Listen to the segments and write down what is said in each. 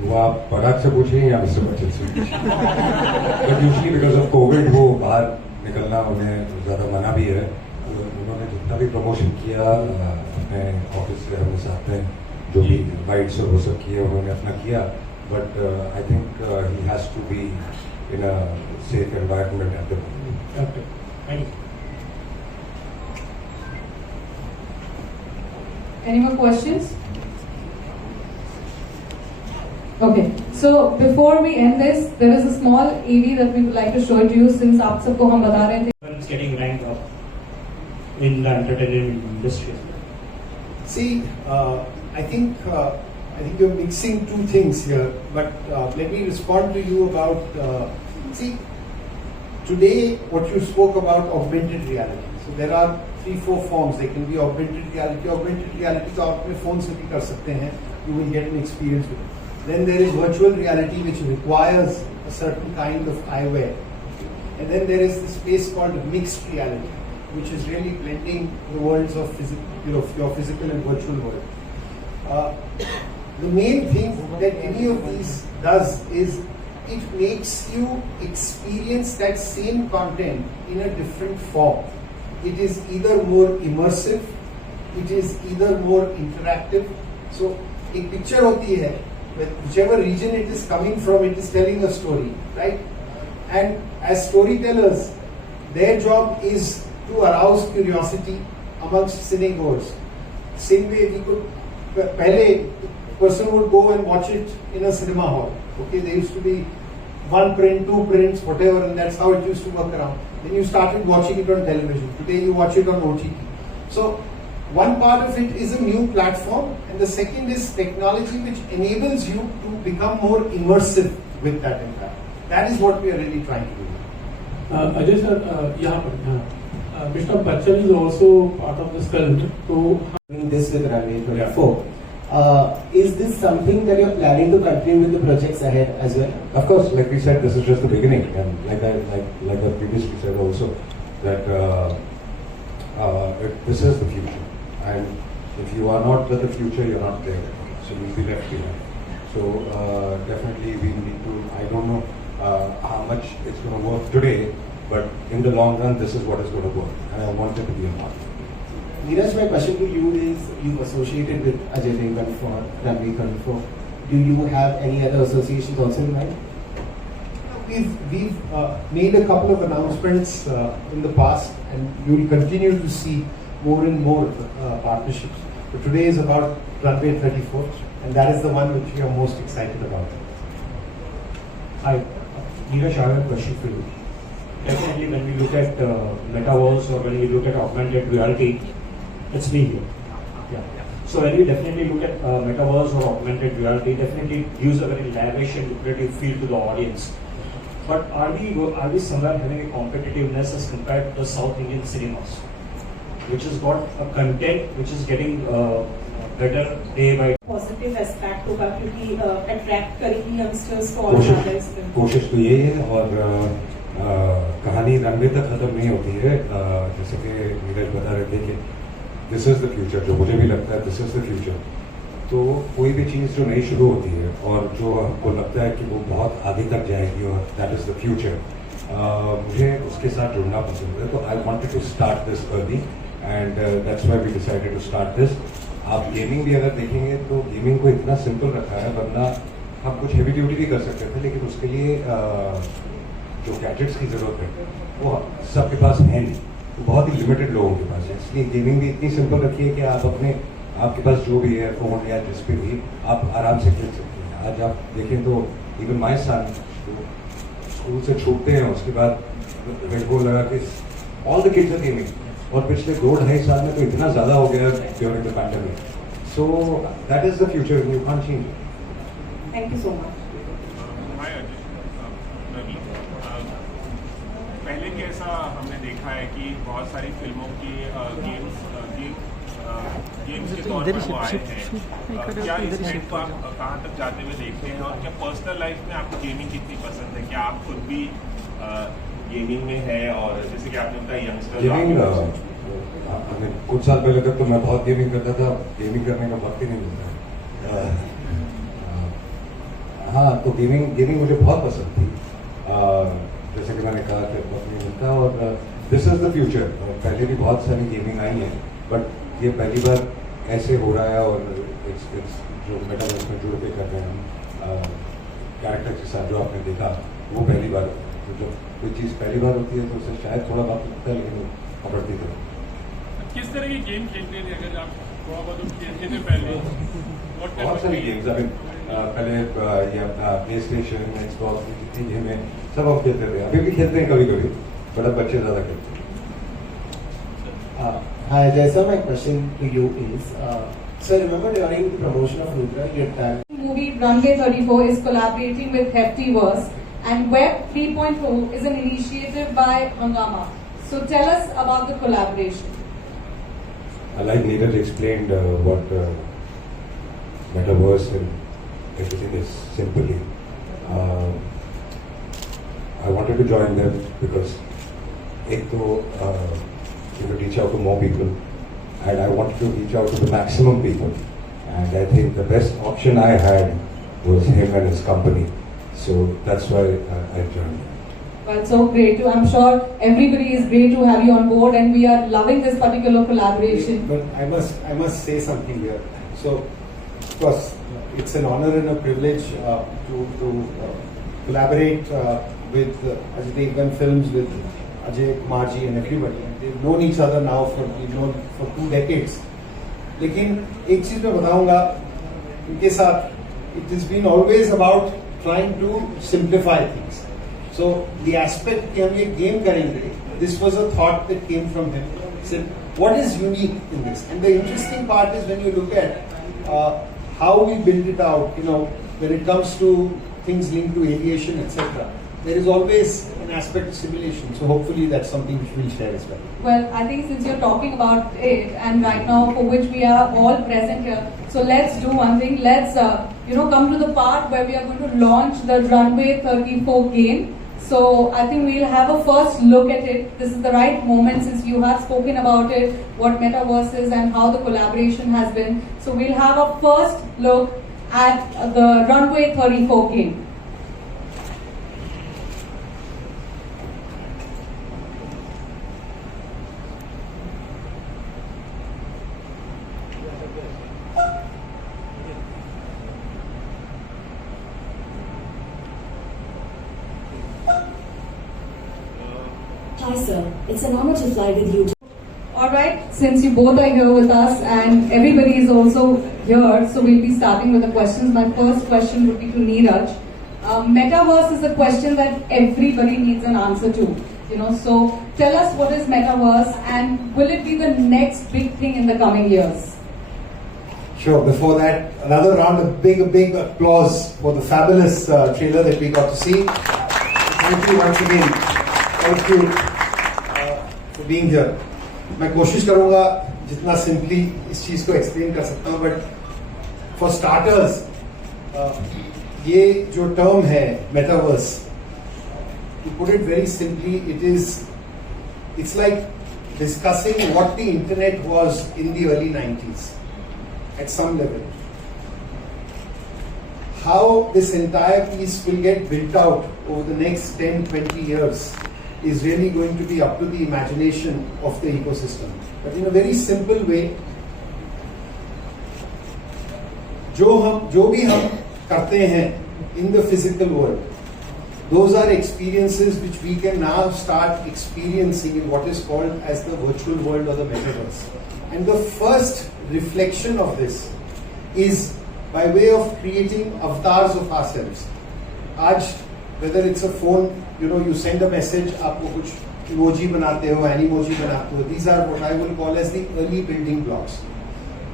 वो आप पराग से पूछिए या मिस्टर बच्चन से पूछिए। But usually because of Covid वो बाहर निकलना उन्हें ज़्यादा मना भी है। उन्होंने जितना भी प्रमोशन किया अपने ऑफिस से हमने साथ में जो भी बाइट्स और वो सब किए उन्होंने अपना किया, but I think he has to be in a safe environment at the moment. Thank you. Any more questions? Okay, so before we end this, there is a small AV that we would like to show it to you since आप सबको हम बता रहे थे. It's getting ranked up in the entertainment industry. See, I think you're mixing two things here, but let me respond to you about. See, today what you spoke about augmented reality. So there are 3-4 forms. They can be augmented reality. Augmented reality तो आप अपने phone से भी कर सकते हैं. You will get an experience with it. Then there is virtual reality, which requires a certain kind of eyewear. And then there is this space called mixed reality, which is really blending the worlds of your physical and virtual world. The main thing that any of these does is it makes you experience that same content in a different form. It is either more immersive, it is either more interactive. So, एक picture होती है, whichever region it is coming from, it is telling a story, right? And as storytellers, their job is to arouse curiosity amongst cinegoers. Same way we could, पहले person would go and watch it in a cinema hall. Okay, there used to be 1 print, 2 prints, whatever, and that's how it used to work around. Then you started watching it on television. Today you watch it on OTT. So one part of it is a new platform, and the second is technology which enables you to become more immersive with that environment. That is what we are really trying to do. Ajay sir, यहाँ पर Mr. Bachchan is also part of this film. So this with Runway 24. Is this something that you're planning to continue with the projects ahead as well? Of course, like we said, this is just the beginning, and like I previously said also, that this is the future, and if you are not with the future, you're not there, so you'll be left behind. So definitely we need to. I don't know how much it's going to work today, but in the long run, this is what is going to work, and I want it to be a part. Neeraj, my question to you is, you've associated with Ajay Devgan for Runway 24. Do you have any other associations also in mind? We've made a couple of announcements in the past, and you will continue to see more and more partnerships. But today is about Runway 34, and that is the one which we are most excited about. Hi, Neeraj, I have a question for you. Definitely, when we look at metaverse or when we look at augmented reality, it's me here. Yeah. So when we definitely look at metaverse or augmented reality, definitely gives a very lavish and lucrative feel to the audience. But are we somewhere having a competitiveness as compared to the South Indian cinemas, which has got a content which is getting better day by day? Positive aspect होगा क्योंकि attract करेगी youngsters को और ज़्यादा इस film. कोशिश तो ये है, और कहानी रनवे तक खत्म नहीं होती है। जैसे कि नीरज बता रहे थे कि दिस इज द फ्यूचर, जो मुझे भी लगता है दिस इज द फ्यूचर। तो कोई भी चीज़ जो नई शुरू होती है और जो हमको लगता है कि वो बहुत आगे तक जाएगी और दैट इज द फ्यूचर, मुझे उसके साथ जुड़ना पसंद है। तो I wanted to start this early, and that's why we decided to start this. आप गेमिंग भी अगर देखेंगे तो गेमिंग को इतना सिंपल रखा है, वरना हम कुछ हेवी ड्यूटी भी कर सकते थे, लेकिन उसके लिए जो गैजेट्स की ज़रूरत है वो सबके पास है नहीं, तो बहुत ही लिमिटेड लोगों के पास है। इसलिए गेमिंग भी इतनी सिंपल रखी है कि आपके पास जो भी है फ़ोन या जिस पे भी आप आराम से खेल सकते हैं। आज आप देखें तो इवन माई सन स्कूल से छूटते हैं, उसके बाद हेडफोन लगा के all the kids are gaming, और पिछले 2-2.5 साल में तो इतना ज़्यादा हो गया during the pandemic. So that is the future, you can't change. Thank you so much. पहले कैसा हमने देखा है कि बहुत सारी फिल्मों की गेम्स के तौर पर वो आए हैं। क्या इस ट्रेंड को आप कहाँ तक जाते हुए देखते हैं, और क्या पर्सनल लाइफ में आपको गेमिंग कितनी पसंद है? क्या आप खुद भी गेमिंग में है, और जैसे कि आपने बताया यंगस्टर कुछ साल पहले तक तो मैं बहुत गेमिंग करता था, गेमिंग करने का वक्त ही नहीं मिलता। हाँ, तो गेमिंग मुझे बहुत पसंद थी. जैसे कि मैंने कहा कि बहुत नहीं मिलता, और दिस इज द फ्यूचर. पहले भी बहुत सारी गेमिंग आई हैं, बट ये पहली बार ऐसे हो रहा है, और it's जो मेटावर्स में जुड़ के कर रहे हैं हम कैरेक्टर के साथ, जो आपने देखा वो पहली बार. तो जब कोई चीज़ पहली बार होती है तो उसे शायद थोड़ा वक्त लगता है, लेकिन पकड़ती है. किस तरह की गेम खेलते थे अगर आप थोड़ा बहुत खेलते थे पहले? बहुत सारी गेम्स, आई मीन पहले ये अपना प्ले स्टेशन, एक्सबॉक्स में जितनी गेम है सब हम खेलते थे. अभी भी खेलते हैं कभी कभी, बट अब बच्चे ज़्यादा खेलते हैं. Hi, Ajay, my question to you is, so remember during the promotion of Rudra, you had done Movie Runway 34 is collaborating with Heftyverse, and Web 3.0 is an initiative by Hungama. So tell us about the collaboration. Like Neeraj explained what metaverse and everything is simply. I wanted to join them because ek to reach out to more people, and I wanted to reach out to the maximum people. And I think the best option I had was him and his company. So that's why I joined. Well, so great too. I'm sure everybody is great to have you on board, and we are loving this particular collaboration. But I must say something here. So, of course, it's an honor and a privilege to collaborate with Ajay Devgan Films, with Ajay Kumarji and everybody. They've known each other now for 2 decades. लेकिन एक चीज मैं बताऊंगा इनके साथ, it has been always about trying to simplify things. So the aspect कि हम ये game करेंगे, this was a thought that came from him. He said, what is unique in this? And the interesting part is when you look at how we build it out, when it comes to things linked to aviation, etc. There is always an aspect of simulation. So hopefully that's something which we'll share as well. Well, I think since you're talking about it, and right now for which we are all present here, so let's do one thing. Let's come to the part where we are going to launch the Runway 34 game. So I think we'll have a first look at it. This is the right moment since you have spoken about it, what metaverse is and how the collaboration has been. So we'll have a first look at the Runway 34 game. Hi sir, it's an honor to fly with you. Alright, since you both are here with us and everybody is also here, so we'll be starting with the questions. My first question would be to Neeraj. Metaverse is a question that everybody needs an answer to. So tell us, what is metaverse and will it be the next big thing in the coming years? Sure. Before that, another round of big applause for the fabulous trailer that we got to see. Thank you once again. Thank you for being here. मैं कोशिश करूंगा जितना simply इस चीज को explain कर सकता हूं, बट फॉर स्टार्टर्स ये जो टर्म है metaverse, to put it very simply, it's like discussing what the internet was in the early 90s at some level. How this entire piece will get built out over the next 10-20 years is really going to be up to the imagination of the ecosystem. But in a very simple way, जो भी हम करते हैं in the physical world, those are experiences which we can now start experiencing in what is called as the virtual world or the metaverse. And the first reflection of this is by way of creating avatars of ourselves. आज whether it's a phone, you send a message, आपको कुछ emoji बनाते हो, animoji बनाते हो. These are what I will call as the early building blocks.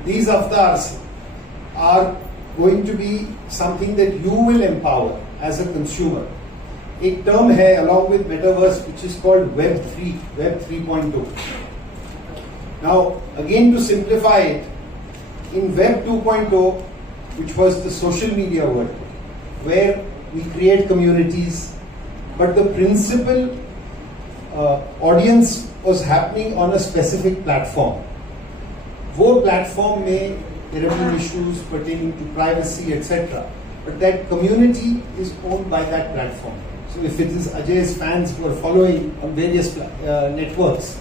These avatars are going to be something that you will empower as a consumer. एक term है along with metaverse which is called Web 3, Web 3.2. Now, again to simplify it, in Web 2.0, which was the social media world, where we create communities, but the principal audience was happening on a specific platform. वो platform में there have been issues pertaining to privacy, etc. but that community is owned by that platform. So if it is Ajay's fans who are following on various networks,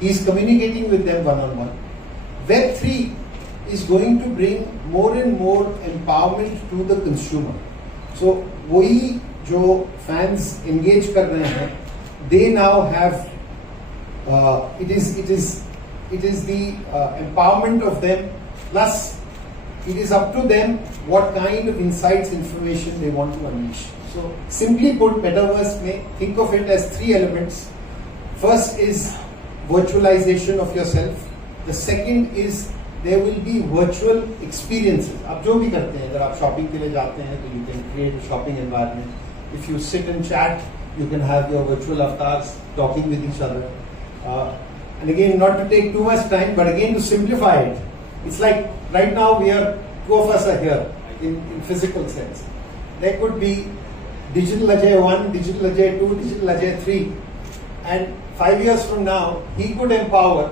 he's communicating with them one-on-one. Web3 is going to bring more and more empowerment to the consumer. So वही जो fans engage कर रहे हैं, they now have it is the empowerment of them, plus it is up to them what kind of insights, information they want to unleash. So simply put, metaverse may think of it as three elements. First is virtualization of yourself. The second is there will be virtual experiences. आप जो भी करते हैं, अगर आप shopping के लिए जाते हैं, तो you can create a shopping environment. If you sit and chat, you can have your virtual avatars talking with each other. And again, not to take too much time, but again to simplify it, it's like right now two of us are here in physical sense. There could be Digital Ajay 1, Digital Ajay 2, Digital Ajay 3, and 5 years from now, he could empower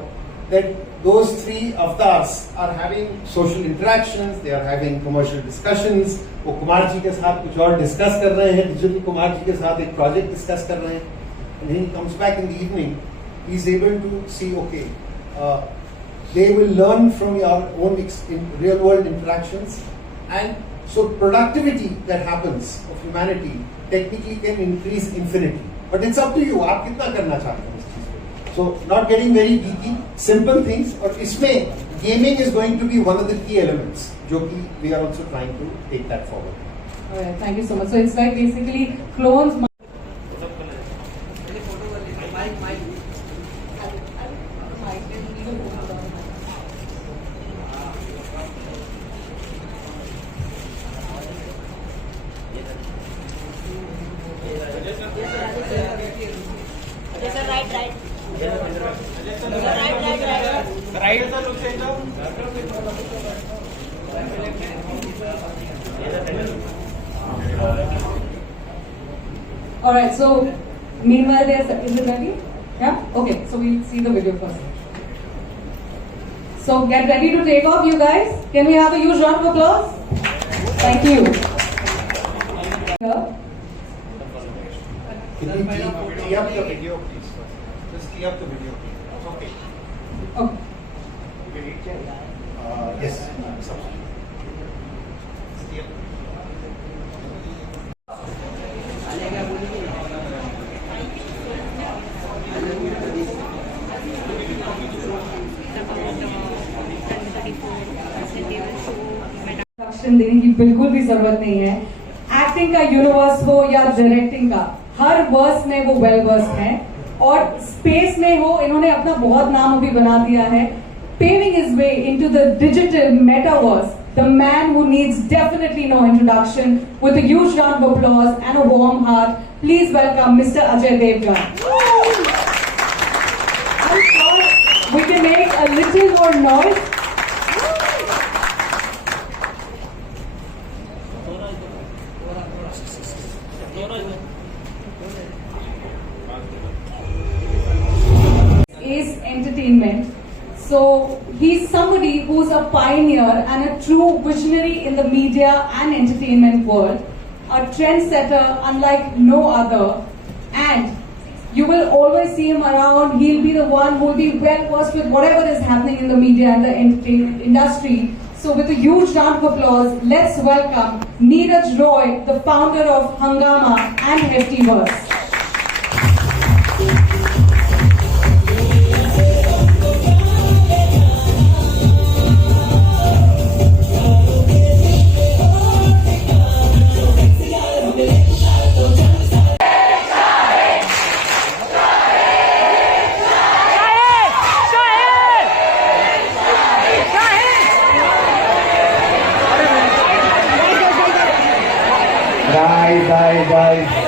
that those three avatars are having social interactions, they are having commercial discussions. वो कुमार जी के साथ कुछ और discuss कर रहे हैं, digital Kumar ji के साथ एक प्रोजेक्ट डिस्कस कर रहे हैं, and then he comes back in the evening, he is able to see, okay, they will learn from your own real world interactions, and so productivity that happens of humanity technically can increase infinity. But it's up to you, आप कितना करना चाहते हैं इस चीज को. So not getting very geeky, simple things, और इसमें gaming is going to be one of the key elements, जो कि we are also trying to take that forward. All right, thank you so much. So it's like basically clones. All right, so meanwhile, is it ready? Yeah? Okay, so we'll see the video first. So get ready to take off, you guys. Can we have a huge round of applause? Thank you. Can you tee up the video, please? Just tee up the video, please. Okay. Okay. Yes. Tee up. Instruction देने की बिल्कुल भी जरूरत नहीं है. Acting का universe हो या डायरेक्टिंग का, हर वर्स में वो वेल वर्स हैं, और स्पेस में हो, इन्होंने अपना बहुत नाम अभी बना दिया है. Paving his way into the digital metaverse, the man who needs definitely no introduction, with a huge round of applause and a warm heart, please welcome Mr. Ajay Devgan. I'm sure we can make a little more noise. Is entertainment. So he's somebody who's a pioneer and a true visionary in the media and entertainment world, a trendsetter unlike no other, and you will always see him around. He'll be the one who will be well versed with whatever is happening in the media and the entertainment industry. So with a huge round of applause, let's welcome Neeraj Roy, the founder of Hungama and Heftyverse. Guys.